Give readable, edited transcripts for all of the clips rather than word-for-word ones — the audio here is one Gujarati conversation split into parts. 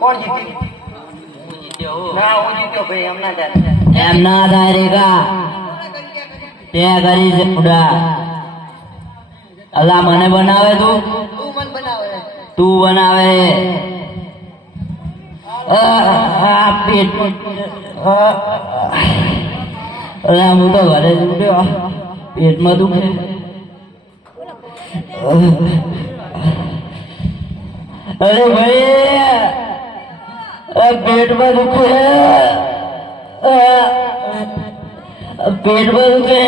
કોણ જીત્યું? ના હું જીત્યો ભાઈ એમ ના થાય રેગા તે કરી છે બુડા અલ્લાહ મને બનાવે તું બનાવે પેટ અલ્લાહ હું તો ઘરે જ ઉઠ્યો પેટમાં દુખે અરે ભાઈ પેટમાં દુખે પેટમાં દુખે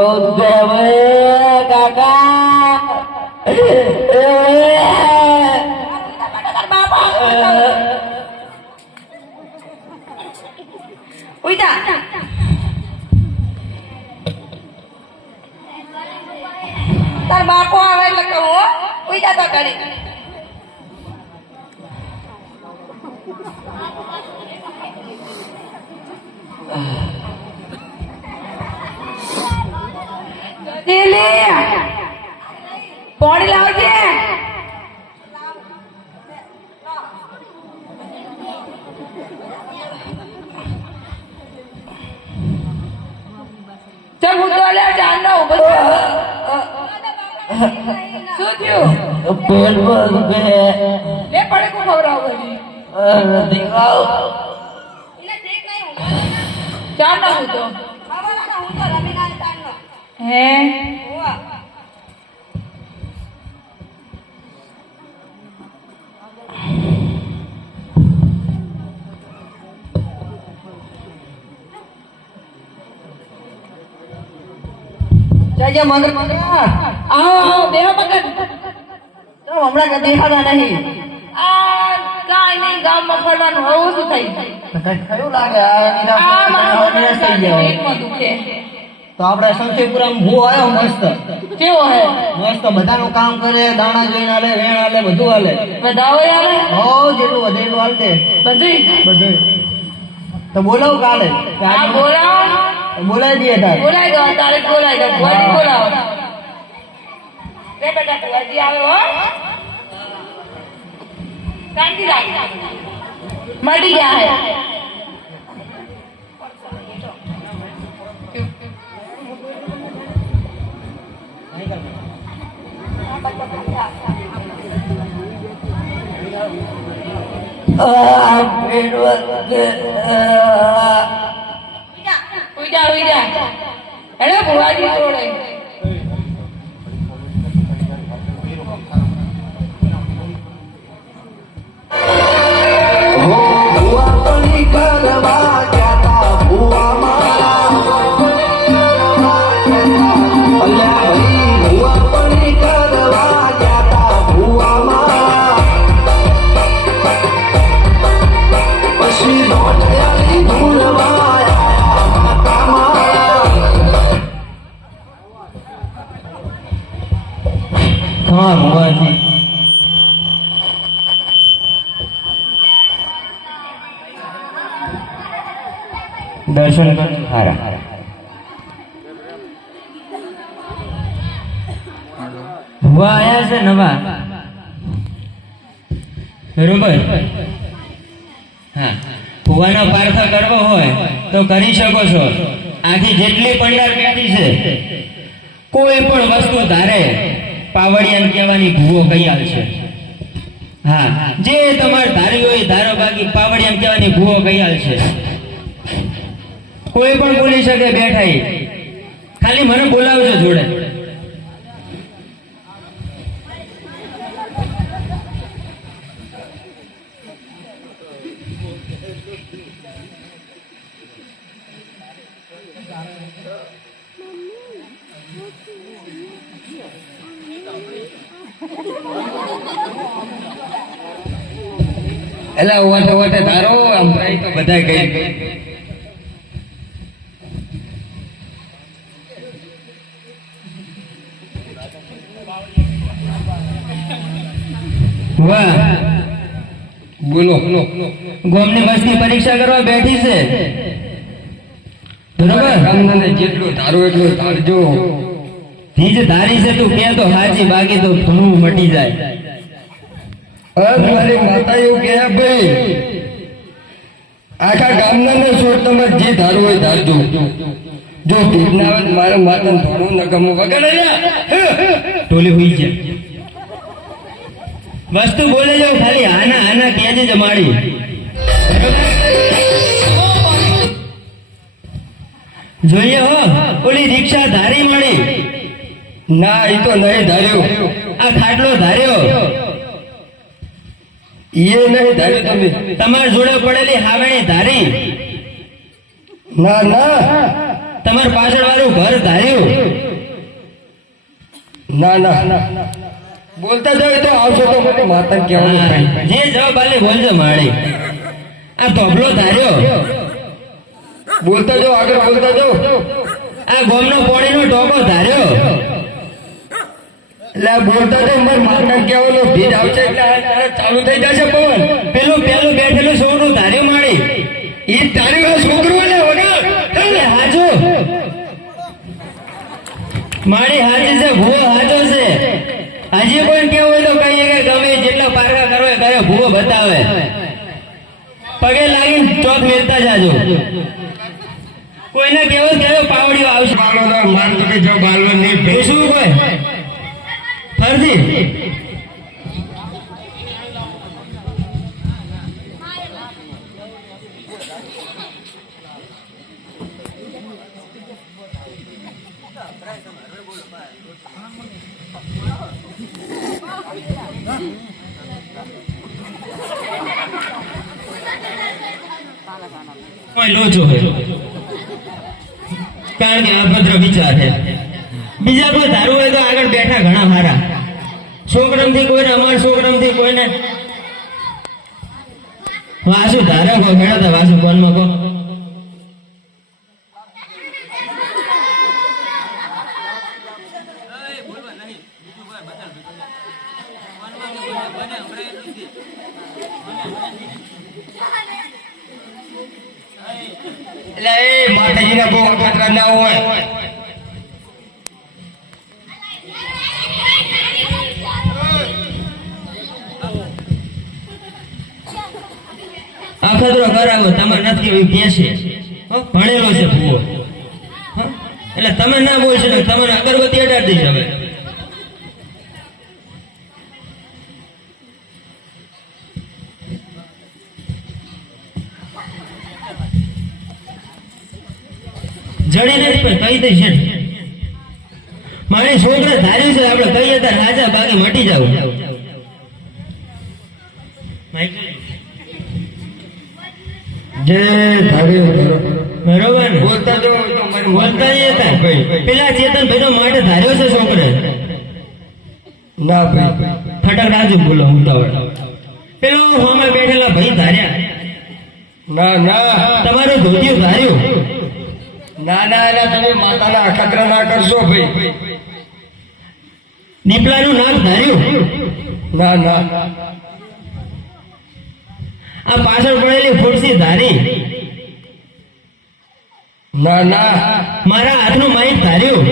बहुत काका તાર બાપો આવે એટલે કહું કોઈ જાતો કરી પાણી લાવજે ચલ હું તો લે જાનનો ઉભો શું થયું પેટ પર દુખે લે પડે કો ખવરાવ ગઈ દેખાવ એટલે દેખ નહીં હું જાનનો હું તો રમી ના જાનનો હે ઓવા જય મંગળ આવો દેહ મગન તો હમણાં દેખાતા નહીં આ કાઈ નહીં ગામમાં ફરવાનું હોવું શું થઈ કઈ થયું લાગે આ મારા નિરાશ થઈ ગયા પેટમાં દુખે તો આપણે શંખીપુરમ ભૂ આવ્યો મસ્ત કેવો હે મસ્ત બધાનું કામ કરે દાણા જોઈને હાલે વેણ હાલે બધું હાલે બધાઓ આવે હો જેટલું વધે એટલું હાલતે બધું તો બોલાવ કાલે આ બોલાવો બોલાવી દઈએ તારે બોલાઈ દો તારે બોલાઈ દો કોઈ બોલાવો રે બેટા તું હજી આવે હો શાંતિ રાખ મળી ગયા હે પેટ ઉજા એને ભુવાજી છોડે हाँ भगवान दर्शन कर हारा हुआ आया से नवा बरोबर हाँ ફુવાનો પારખો કરવો હોય તો કરી શકો છો આખી જેટલી પંડાર પેટી છે કોઈ પણ વસ્તુ ધારે પાવડિયાને કહેવાની ભૂવો કઈ આવશે હા, જે તમારે ધાર્યું હોય ધારો, બાકી પાવડિયામ કહેવાની ભૂવો કયાલ છે. કોઈ પણ બોલી શકે બેઠા ઈ. ખાલી મને બોલાવજો જોડે. એટલે ઓટે ઓટે ધારો આમ ભાઈ તો બધા ગઈ વાહ, બોલો ગોમની બસની પરીક્ષા કરવા બેઠી છે, બરોબર? તમને જેટલું ધારો એટલું ધારજો. ધીજ ધારી છે તું કે તો હાજી, બાકી તો ઘણું મટી જાય. મારી માતા એવું કહે ભાઈ, આખા ગામના ને છોડ તમે જે ધારું હોય ધારજો. જો ભીડ ના આવે તો મારા માતા થોડું ન ગમું વગર ટોલી હોઈ છે. વસ્તુ બોલે જાવ, ખાલી આના આના કહેજે જમાડી. જોઈએ હો, ઓલી રિક્ષા ધારી મળી. ના એ તો નહીં ધાર્યો, આ ખાટલો ધાર્યો. એ નહીં ધાર્યું તમે. તમારી જોડે પડેલી હાવણી ધારી. ના ના તમાર પાછળ વાળું ઘર ધાર્યું. ના ના બોલતા જાવ તો આવશો તો મને માતા કહેવાનું થાય. જે જવાબ આલે બોલજો માળી. આ ધોબલો ધાર્યો. બોલતા જાઓ, આગળ બોલતા જાઓ. આ ગોમનો પોણીનો ટોકો ધાર્યો. એટલે આ બોલતા જાઓ, મારે માતા કહેવાનું. ભીડ આવશે એટલે આ ચાલુ થઈ જશે પવન. પેલું બેઠેલું છોકરું ધાર્યું માળી. એ તારી આ છોકરો ને વગર એટલે હાજો માળી હાજી છે, ભૂવો હાજો છે. હજી કોઈ કેવું હોય તો કહીએ કે ગમે જેટલા પારકા કરવા કરે, ભૂવો બતાવે. પગે લાગીને ચોક મેળતા જાજો. કોઈને કેવો કેવો પાવડીઓ આવશે. માર તો કે જો બાલવા નહીં ભેસ શું કોઈ ફરતી કોઈ લોચો હોય, કારણ કે અભદ્ર વિચાર છે. બીજા કોઈ ધારું હોય તો આગળ બેઠા ઘણા હારા. છોકરામથી કોઈને, અમાર છોકરામથી કોઈને વાસુ ધારે કો ખેડા વાસુ કોનમાં કો. એટલે એ માતાજીના બહુ અપત્ર ના હોય. અખતરો કરાવો તમારે નથી એવી કે છે. ભણેલો છે ભૂવો. એટલે તમે ના બોલશો ને તમારે અગરબત્તી અડાડી દઈશ હવે. જડી નથી પણ કહી દઈશ. મારી છોકરા ધાર્યું છે, આપણે કહીએ ત્યારે હાજા, બાકી મટી જાવ. જે ધાર્યું બરોબર ને? બોલતા જો તો મને બોલતા જ હતા. પેલા ચેતન ભાઈ તો માટે ધાર્યો છે છોકરે. ના ભાઈ ફટક રાજુ બોલો ઉતાવળ. પેલો હોમે બેઠેલા ભાઈ ધાર્યા. ના ના તમારું ધોતિયું ધાર્યું. ના ના એલા તમે માતાના અખતરા ના કરશો ભાઈ. દીપલાનું નામ ધાર્યું. ના ના આ પાછળ પડેલી ખુરશી ધારી. ના ના મારા હાથનું માઇક ધાર્યું.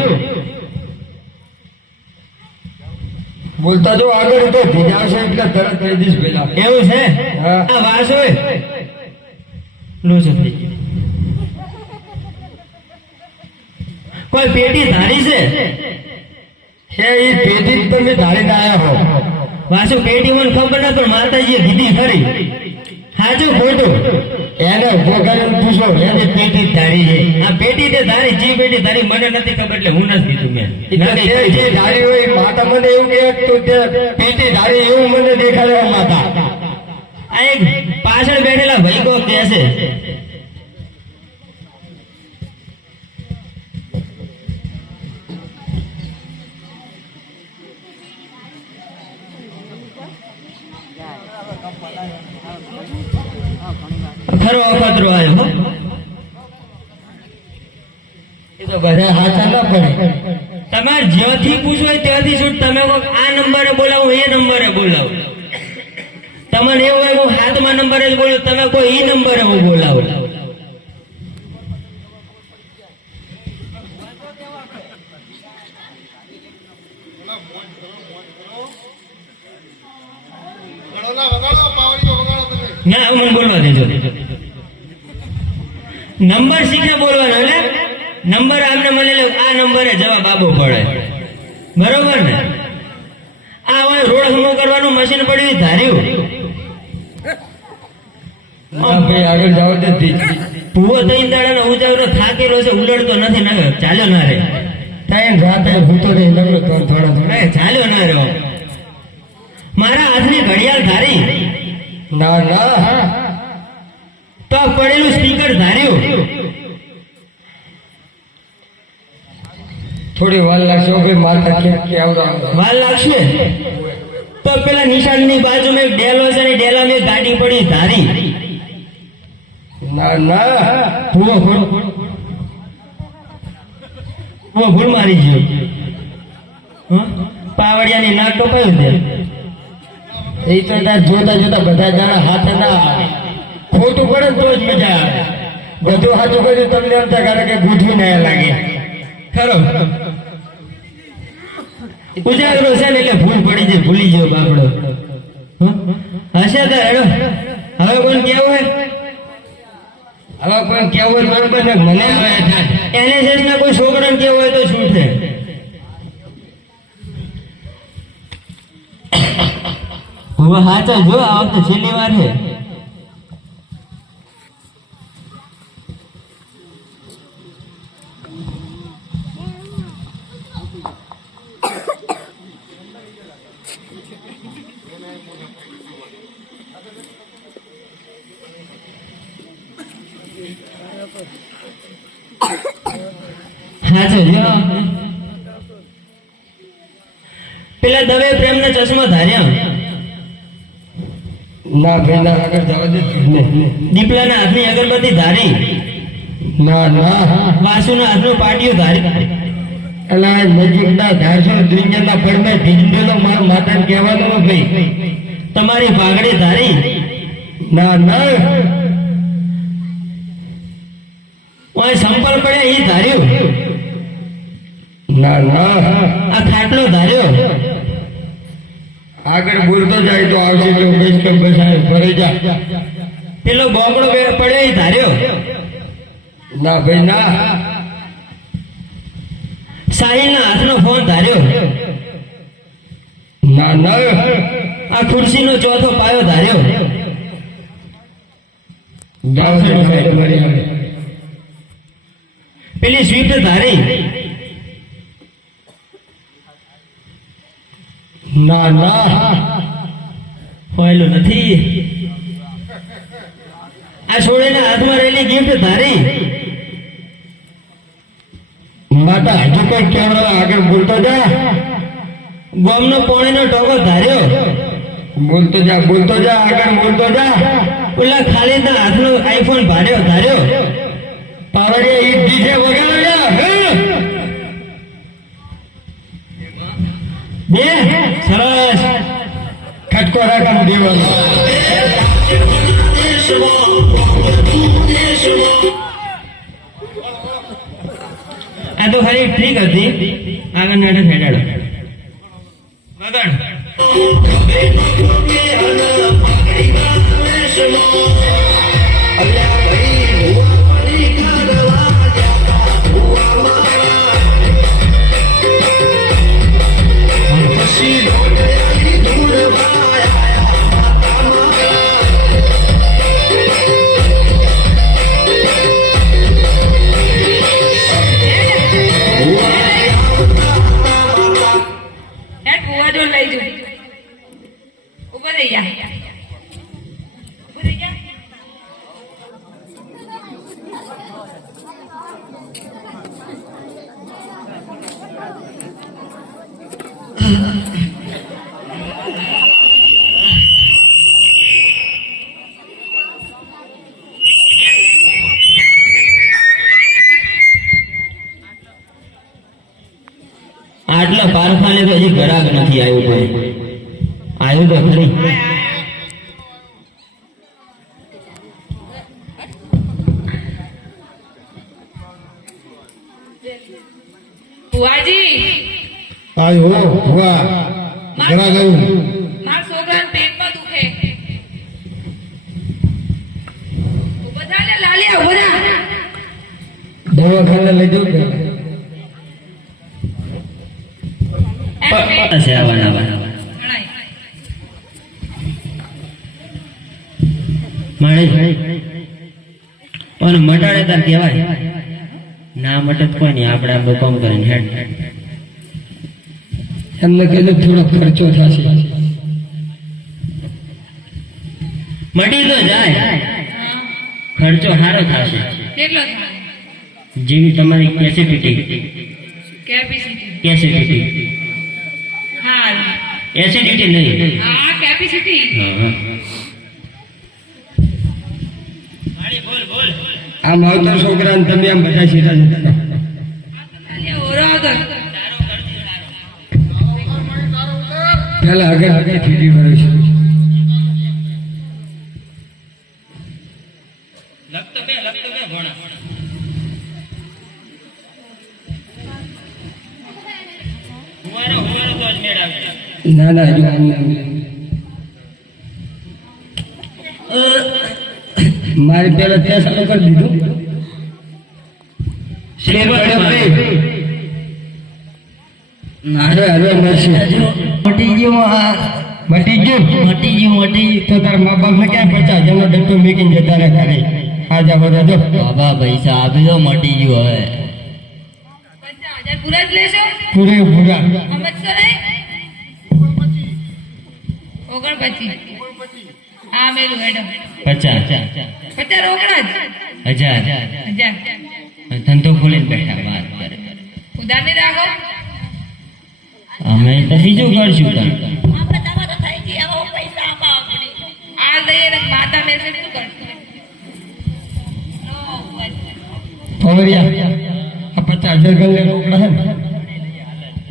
બોલતા જો આગળ તો ભીજાવશો એટલે તરત કહી દઈશ પેલા. એવું છે? હા. આ વાસ હોય લોચો થઈ ગયો. કોઈ પેટી ધારી છે? હે એ પેટી જ તમે ધારીને આવ્યા હો. વાસુ પેટી મને ખબર ના પણ માતાજીએ કીધી ખરી સાચું ખોટું એને ભોગાને પૂછો એની પેટી ધારી છે. આ પેટી તે ધારી જી પેટી ધારી મને નથી ખબર એટલે હું નથી કીધું મેં એટલે તે જે ધારી હોય માતા મને એવું કહે તો તે પેટી ધારી એવું મને દેખાડે માતા. આ એક પાછળ બેઠેલા ભાઈ કો કહે છે ખરો અખતરો આવ્યો હો. એ તો બધા હાથા ના પડે. તમારે જ્યાંથી પૂછવું હોય ત્યાંથી શું તમે કહો આ નંબરે બોલાવો એ નંબરે બોલાવો. તમને એવું હોય હું 7મા નંબરે જ બોલું તમે કોઈ ઈ નંબરે હું બોલાવો. ના મને બોલવા દેજો. નંબર શીખે બોલવાનો એટલે નંબર આમને મને આ નંબરે જવાબ આપવો પડે બરોબર ને. આ હોય રોડ હમો કરવાનું મશીન પડ્યું ધાર્યું ના ભાઈ આગળ જાવ તેથી ભૂવો 3 દાડાનો ઉજાવરો થાકેલો છે ઉલડતો નથી ને ચાલ્યો ના રે ત્યાં રાતે ભૂતો રહી લગ્ન થોડા થોડા ચાલ્યો ના રહ્યો. મારા હાથની ઘડિયાળ ધારી ના ના તો આ પડેલું સ્પીકર ધાર્યું થોડી વાર લાગશે ભાઈ માતા ક્યાં આવડા વાર લાગશે તો પેલા નિશાળની બાજુમાં એક ડેલો છે ને ડેલામાં એક ગાડી પડી ધારી ના ના ભૂવો ભૂલ મારી ગયો. પાવડિયાની નાક ટોપાયું દે એ તો તાર જોતા જોતા બધા જાણા હાથ ના આવે. ખોટું પડે ને તો જ મજા આવે. બધું સાચું કર્યું તમને એમ થાય કારણ કે ગૂંઠવી ના લાગે. ખરો ઉજાગરો છે ને એટલે ભૂલ પડી જાય ભૂલી ગયો બાપડો. હશે તો હેડો હવે કોણ કેવું હોય હવે કોઈ કેવું હોય બરોબર ને મને NSS ના કોઈ છોકરાને કેવું હોય તો શું છે. હવે હાચા જો આ વખતે છેલ્લી વાર છે. હાચા જો પેલા દવે પ્રેમના ચશ્મા ધાર્યા ના ભાઈ ના આગળ જવા દે દીપલાના હાથની અગરબત્તી ધારી ના ના વાસુના હાથનું પાટિયું ધારી અલા નજીક ના ધારસો દુનિયાના પડમાં ભીંડેલો મારા માતાને કહેવાનું ભાઈ તમારી પાઘડી ધારી ના ના ઓય સંપલ પડ્યા ઈ ધાર્યું ના ના આ ખાટલો ધાર્યો આગળ બોલતો જાય તો આવશે તો બેસ કે બસ આવે ભરે જા. પેલો બોકડો પડ્યો ઈ ધાર્યો ના ભાઈ ના સાહિલના હાથનો ફોન ધાર્યો ના ના આ ખુરશીનો ચોથો પાયો ધાર્યો જાઓ છે મારી આવે પેલી સ્વીફ્ટ ધારી ના ના હોયલું નથી આ છોડીને હાથમાં રહેલી ગિફ્ટ ધારી માતા હજુ કોઈ કેવડા આગળ બોલતો જા ગોમનો પોણીનો ટોકો ધાર્યો બોલતો જા આગળ બોલતો જા ઓલા ખાલીદના હાથનો આઈફોન ધાર્યો પાવડે ઈ ડીજે વગાડો જા બે સરસ ખટકો રાખમ દેવાનો આ તો ખાલી ટ્રીક હતી આગળ નાટક હેડાડો વગણ હેડ ભુવા જોડ લઈ જઉં. ઉભો રહી જા. ઉભો રહી જા. આટલા પારખાને તો હજી ઘરાક નથી આવ્યું કોઈ. આવ્યું તો ખરી. ભુવાજી આવ્યો ભુવા ઘણા ગયું મારા છોકરાને પેટમાં દુખે. ઉભો થા ને લાલિયા, ઉભો થા. દવાખાને લઈ જવું કે છે આવવાના માણી પણ મટાડે તાર કહેવાય ના મટત કોઈ નહીં. આપણે આ કામ કરીને હેડ એમને કીધું થોડો ખર્ચો થશે. મટી તો જાય, ખર્ચો સારો થશે. કેટલો થાય? જેવી તમારી કેપેસિટી કેપેસિટી. હા એસિડિટી નહીં. આ કેપેસિટી. આ માવતર છોકરાને તમે આમ બધા સીધા જતા લાલિયા ઓરો આવતો. પેલા આગળ ઠીકી કરે છે. ના ના હજુ આમ મારી પેલા ત્યાં ચાલુ કરી દીધું. શેર પડ્યો નહીં. હવે હવે મળશે. મટી ગયું. મટી ગયું તો તારા મા બાપ ને ક્યાં 50,000 નો ડબ્બો મૂકીને જતા રહે ઘરે. આજા બધા જો બાબા પૈસા આપી દો, મટી ગયું હવે. 50,000 પૂરા જ લેશો? પૂરેપૂરા. સમજશો નહીં? 49. હા મેલું હેડો. 50 50 રોકડા જ. 1000 1000. ધંધો ખોલીને બેઠા વાત કરે. ઉધાર નહીં રાખો. અમે તો બીજું કરશું તાર. આ લઈએ ને માતા મેલશે શું કરશો? પવરિયા આ 50,000 ગલ્લે રોકડા હે ને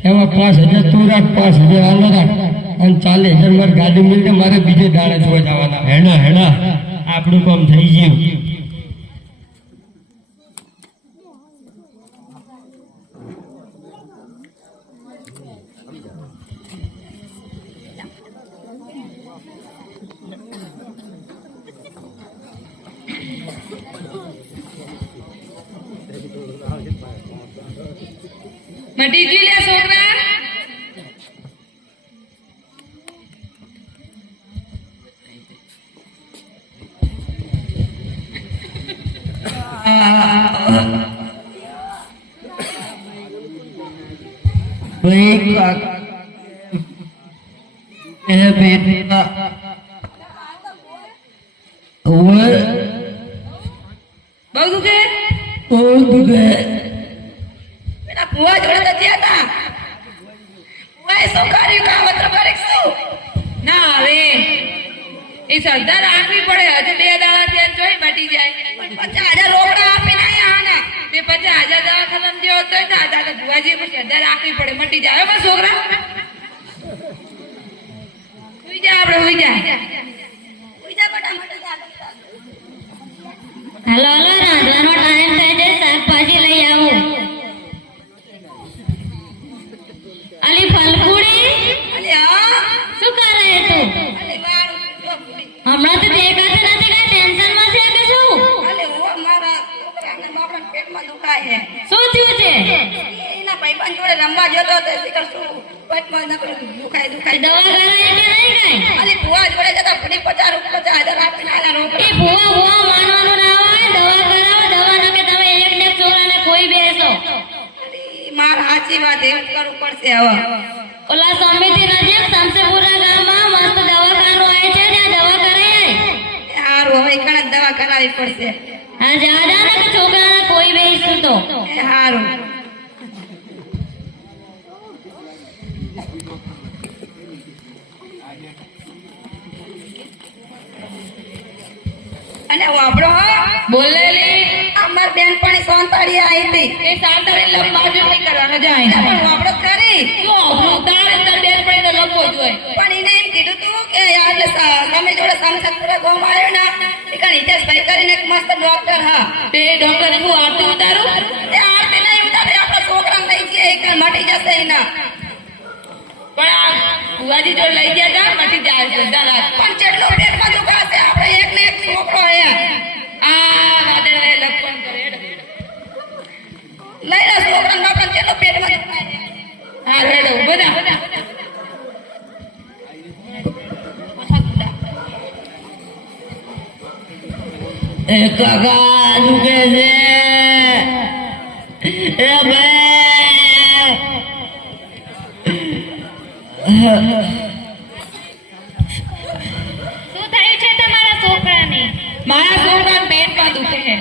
એમાં 5,000 તું રાખ, 5,000 આલો રાખ અને 40,000 મારે ગાડી મિલતે મારે બીજે દાડે જોવા જવાના. હેડા આપણું કામ થઈ ગયું. મટી ગયું લે છોકરા. બહુ દુખે? પેલા ભુવા જોડે તો ગયા તા. ભુવાએ શું કર્યું? કાવતરું કર્યું શું? ના હવે એ સરદાર રાખવી પડે. હજુ 2 દાડા ત્યાં જોઈ મટી જાય. 50,000 રોકડા આપીને આયા આના. તે 50,000 દવાખાનામાં જેવો તોય દાદા તો ભુવાજી પછી 1000 રાખવી પડે, મટી જાય. હવે છોકરા સુઈ જા, આપણે સુઈ જા. હાલો રાંધવાનો ટાઈમ થઈ જાય, શાકભાજી લઈ આવું. અલી ફલકુડી, શું કરે તું? હમણાં તો દેખાતી નથી, કઈ ટેન્શન માં છે કે શું? શું થયું છે? એના ભાઈબંધ જોડે રમવા જતો હતો, દવા કરાવી કે નહીં? નહીં કાંઈ. અલી ભુવા જોડે જતા ફરી 50,000 આપીને આલા રોકડા. એ ભૂવા માનવાનું ના હોય. દવા કરાવો, દવા ના કે તમે એક છોકરાને ખોઈ બેસો. અલી, માર સાચી વાત એવું જ કરવું પડશે હવે. ઓલા સમિતિ નજીક શમશેરપુરા ગામમાં મસ્ત દવાખાનું આવે છે, ત્યાં દવા કરાય. એ હારું, હવે ઈકણ જ દવા કરાવવી પડશે. હા જા જા ને કે છોકરાને ખોઈ બેસું તો. એ હારું. અને વાપરો બોલેલી અમાર બેનપણી સોંતાડી આવી હતી. એ સાંતાડી લપ બાજુ નહીં કરવાનો જાય. પણ વાપરો કરી. જો આપણું તારે તાર બેનપણીનો લપો જોઈએ. પણ એને એમ કીધું તું કે યાર તમે જોડે સમસતપુરા ગોમ આવ્યો ને એ કણ હિતેશભાઈ કરીને એક મસ્ત ડોક્ટર હા. તે ડોક્ટર હું આરતી ઉતારું? તે આરતી નહીં ઉતારે, આપણા છોકરાને લઈ જઈએ એ કણ મટી જશે એના. પણ આ બુવાજી જોડે લઈ ગયા તા મટી જાય છે દાદા. પણ જેટલો પેટમાં દુખાશે આપણે એક ને એક છોકરો હે. આ વાદળે લપણ કરે લઈ લે છોકરાને બાપા જેટલો પેટમાં દુખાય. હા રેડો બધા એ કાકા દુખે છે એ ભાઈ શું થયું છે તમારા છોકરાને? મારા છોકરાને પેટમાં દુખે છે.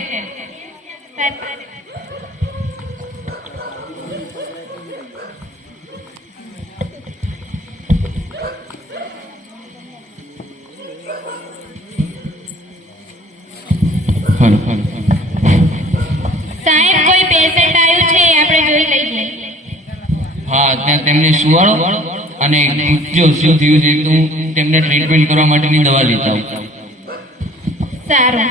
સાહેબ કોઈ પેશન્ટ આવ્યું છે, આપણે જોઈ લઈએ. હા ત્યાં તેમને સુવાડો અને જો શું થયું છે તો હું તેમને ટ્રીટમેન્ટ કરવા માટેની દવા લેતા આવું. સારું,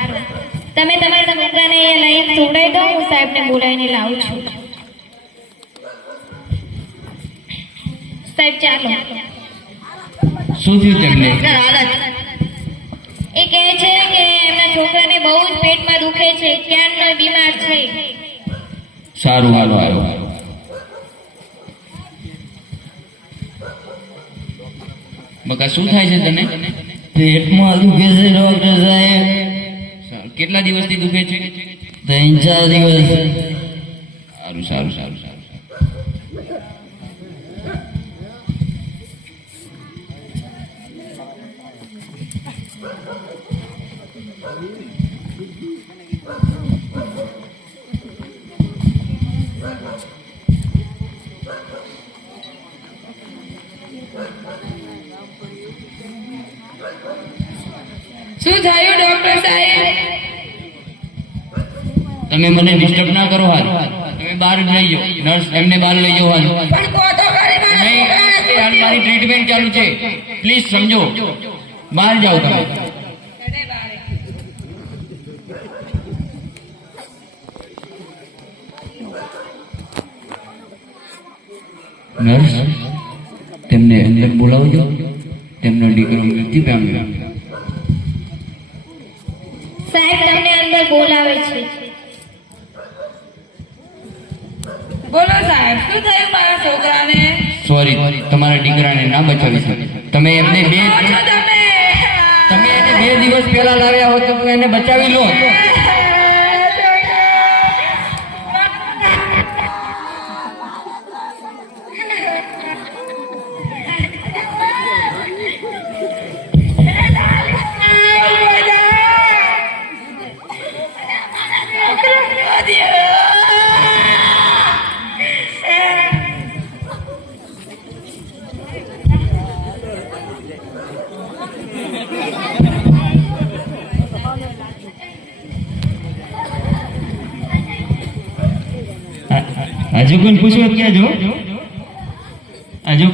તમે તમારા છોકરાને અહીંયા લઈને છોડાઈ દો, હું સાહેબને બોલાવીને લાવું છું. સાહેબ ચાલો. શું થયું તેમને? એ કહે છે કે એમના છોકરાને બહુ જ પેટમાં દુખે છે, ક્યારનો બીમાર છે. સારું હાલો આવ્યો. બકા શું થાય છે તને? પેટમાં દુખે છે ડોક્ટર સાહેબ. કેટલા દિવસથી દુખે છે? 3-4 દિવસ. સારું સારું સારું સારું. શું થયું ડોક્ટર સાહેબ? તમે મને ડિસ્ટર્બ ના કરો હાલ. તમે બહાર લઈ જાઓ, નર્સ એમને બહાર લઈ જાઓ હાલ. પણ કહો તો ખરી મારા નહીં, છોકરાને એ હાલ મારી ટ્રીટમેન્ટ ચાલુ છે. પ્લીઝ સમજો. બહાર જાઓ તમે. નર્સ તેમને અંદર બોલાવજો. તેમનો દીકરો મૃત્યુ પામ્યો. સાહેબ તમને અંદર બોલાવે છે. બોલો સાહેબ, શું થયું મારા છોકરાને? સોરી, તમારા દીકરાને ના બચાવી શકે. તમે એમને બે કહો છો તમે? તમે એને 2 દિવસ પહેલા લાવ્યા હોત તો એને બચાવી લો. હજુ કોઈ પૂછવું ક્યાં જો હજુ